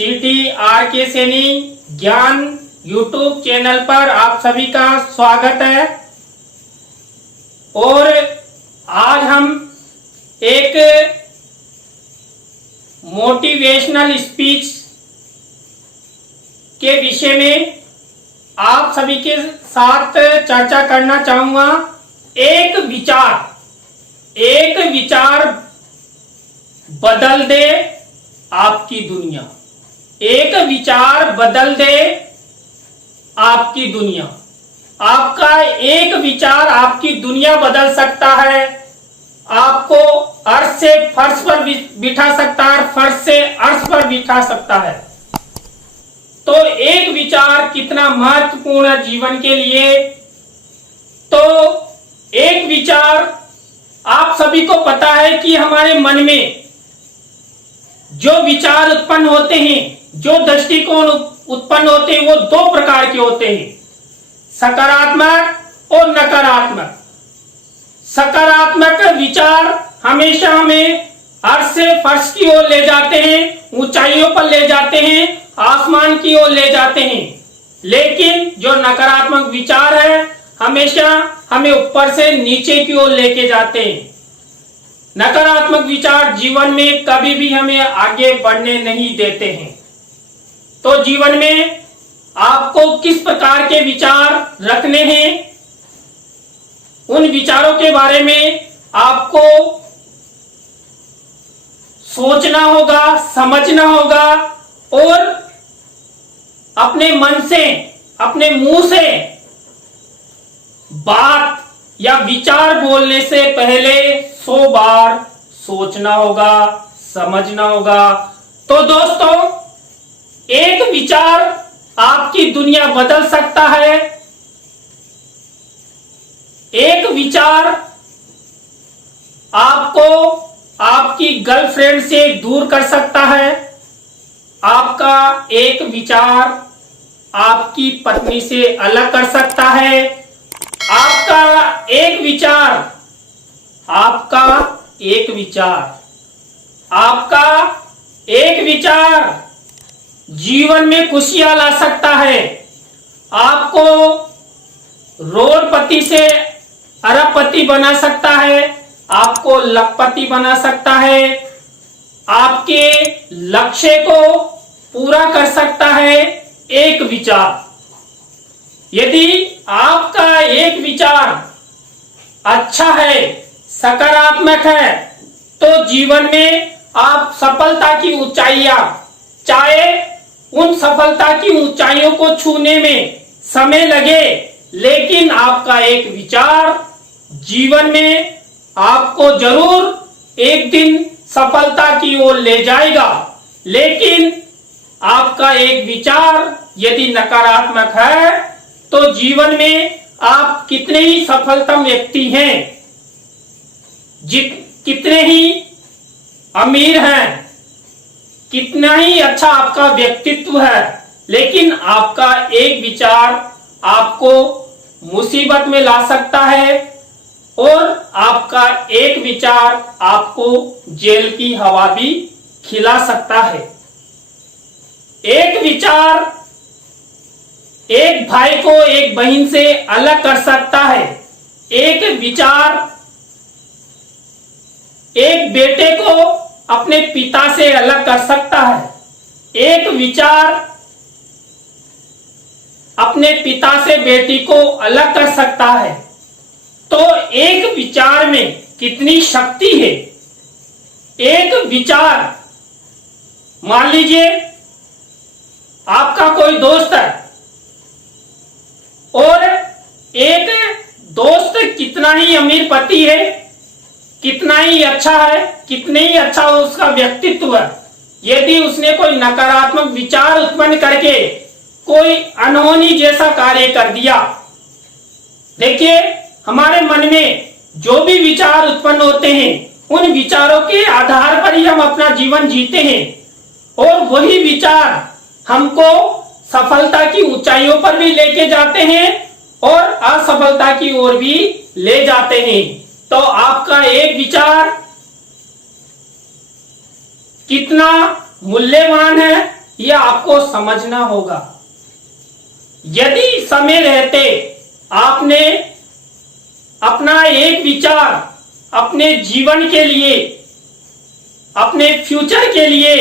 CTRK Saini ज्ञान YouTube channel पर आप सभी का स्वागत है। और आज हम एक मोटिवेशनल स्पीच के विषय में आप सभी के साथ चर्चा करना चाहूंगा। एक विचार बदल दे आपकी दुनिया। एक विचार बदल दे आपकी दुनिया। आपका एक विचार आपकी दुनिया बदल सकता है। आपको अर्श से फर्श पर बिठा सकता है, फर्श से अर्श पर बिठा सकता है। तो एक विचार कितना महत्वपूर्ण है जीवन के लिए। तो एक विचार, आप सभी को पता है कि हमारे मन में जो विचार उत्पन्न होते हैं, जो दृष्टिकोण उत्पन्न होते हैं, वो दो प्रकार के होते हैं, सकारात्मक और नकारात्मक। सकारात्मक विचार हमेशा हमें अर्श से फर्श की ओर ले जाते हैं, ऊंचाइयों पर ले जाते हैं, आसमान की ओर ले जाते हैं। लेकिन जो नकारात्मक विचार है हमेशा हमें ऊपर से नीचे की ओर लेके जाते हैं। नकारात्मक विचार जीवन में कभी भी हमें आगे बढ़ने नहीं देते हैं। तो जीवन में आपको किस प्रकार के विचार रखने हैं, उन विचारों के बारे में आपको सोचना होगा, समझना होगा और अपने मन से, अपने मुंह से बात या विचार बोलने से पहले 100 बार सोचना होगा, समझना होगा। तो दोस्तों, एक विचार आपकी दुनिया बदल सकता है। एक विचार आपको आपकी गर्लफ्रेंड से दूर कर सकता है। आपका एक विचार आपकी पत्नी से अलग कर सकता है। आपका एक विचार जीवन में खुशियां ला सकता है। आपको रोडपति से अरबपति बना सकता है, आपको लखपति बना सकता है, आपके लक्ष्य को पूरा कर सकता है एक विचार। यदि आपका एक विचार अच्छा है, सकारात्मक है, तो जीवन में आप सफलता की ऊंचाइयां, चाहे उन सफलता की ऊंचाइयों को छूने में समय लगे, लेकिन आपका एक विचार जीवन में आपको जरूर एक दिन सफलता की ओर ले जाएगा। लेकिन आपका एक विचार यदि नकारात्मक है तो जीवन में आप कितने ही सफलतम व्यक्ति हैं, कितने ही अमीर हैं, कितना ही अच्छा आपका व्यक्तित्व है, लेकिन आपका एक विचार आपको मुसीबत में ला सकता है और आपका एक विचार आपको जेल की हवा भी खिला सकता है। एक विचार एक भाई को एक बहन से अलग कर सकता है। एक विचार एक बेटे को अपने पिता से अलग कर सकता है। एक विचार अपने पिता से बेटी को अलग कर सकता है। तो एक विचार में कितनी शक्ति है। एक विचार, मान लीजिए आपका कोई दोस्त है और एक दोस्त कितना ही अमीर पति है, कितना ही अच्छा है, कितने ही अच्छा उसका व्यक्तित्व है, यदि उसने कोई नकारात्मक विचार उत्पन्न करके कोई अनहोनी जैसा कार्य कर दिया। देखिए, हमारे मन में जो भी विचार उत्पन्न होते हैं, उन विचारों के आधार पर ही हम अपना जीवन जीते हैं और वही विचार हमको सफलता की ऊंचाइयों पर भी लेके जाते हैं और असफलता की ओर भी ले जाते हैं। तो आपका एक विचार कितना मूल्यवान है, यह आपको समझना होगा। यदि समय रहते आपने अपना एक विचार अपने जीवन के लिए, अपने फ्यूचर के लिए,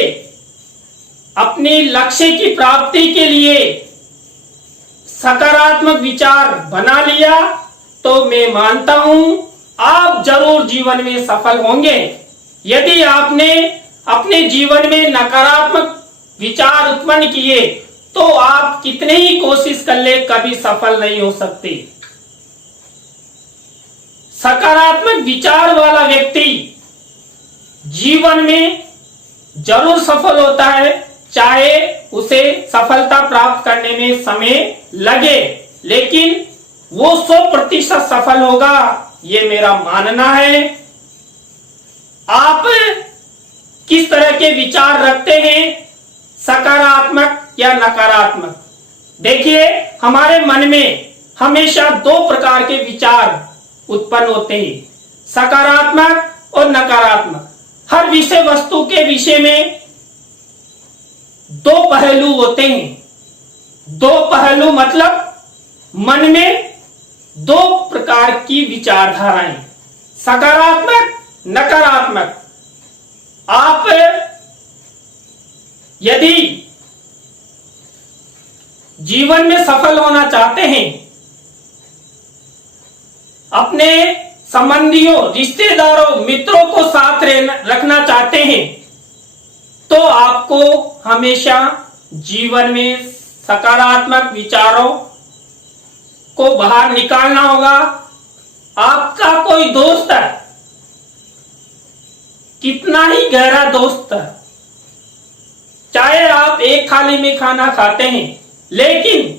अपने लक्ष्य की प्राप्ति के लिए सकारात्मक विचार बना लिया तो मैं मानता हूं आप जरूर जीवन में सफल होंगे। यदि आपने अपने जीवन में नकारात्मक विचार उत्पन्न किए तो आप कितने ही कोशिश कर ले कभी सफल नहीं हो सकते। सकारात्मक विचार वाला व्यक्ति जीवन में जरूर सफल होता है, चाहे उसे सफलता प्राप्त करने में समय लगे, लेकिन वो 100% सफल होगा, ये मेरा मानना है। आप किस तरह के विचार रखते हैं, सकारात्मक या नकारात्मक? देखिए, हमारे मन में हमेशा 2 प्रकार के विचार उत्पन्न होते हैं, सकारात्मक और नकारात्मक। हर विषय वस्तु के विषय में 2 पहलू होते हैं। 2 पहलू मतलब मन में 2 प्रकार की विचारधाराएं, सकारात्मक, नकारात्मक। आप यदि जीवन में सफल होना चाहते हैं, अपने संबंधियों, रिश्तेदारों, मित्रों को साथ रखना चाहते हैं, तो आपको हमेशा जीवन में सकारात्मक विचारों को बाहर निकालना होगा। आपका कोई दोस्त है, कितना ही गहरा दोस्त है, चाहे आप एक थाली में खाना खाते हैं, लेकिन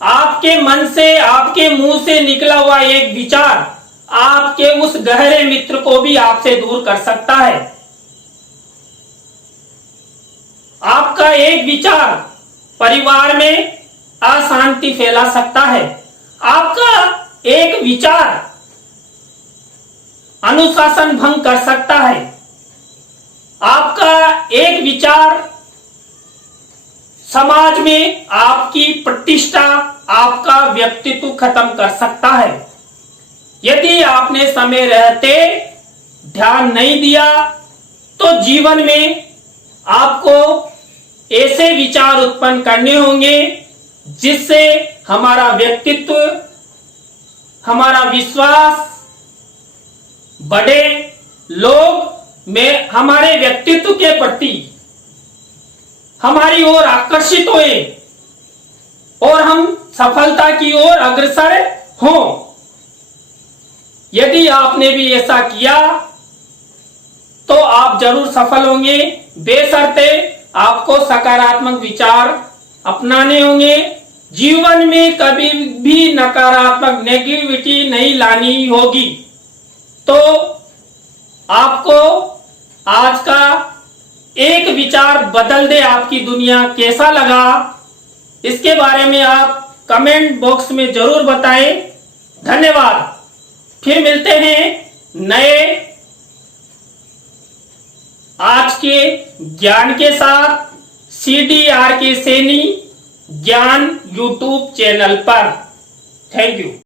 आपके मन से, आपके मुंह से निकला हुआ एक विचार आपके उस गहरे मित्र को भी आपसे दूर कर सकता है। आपका एक विचार परिवार में अशांति फैला सकता है। आपका एक विचार अनुशासन भंग कर सकता है। आपका एक विचार समाज में आपकी प्रतिष्ठा, आपका व्यक्तित्व खत्म कर सकता है। यदि आपने समय रहते ध्यान नहीं दिया तो जीवन में आपको ऐसे विचार उत्पन्न करने होंगे जिससे हमारा व्यक्तित्व, हमारा विश्वास बढ़े, लोग में हमारे व्यक्तित्व के प्रति हमारी ओर आकर्षित हुए और हम सफलता की ओर अग्रसर हों। यदि आपने भी ऐसा किया तो आप जरूर सफल होंगे। बेशर्ते आपको सकारात्मक विचार अपनाने होंगे। जीवन में कभी भी नकारात्मक नेगेटिविटी नहीं लानी होगी। तो आपको आज का एक विचार बदल दे आपकी दुनिया कैसा लगा, इसके बारे में आप कमेंट बॉक्स में जरूर बताएं। धन्यवाद। फिर मिलते हैं नए आज के ज्ञान के साथ CDR के सैनी ज्ञान YouTube चैनल पर। Thank you.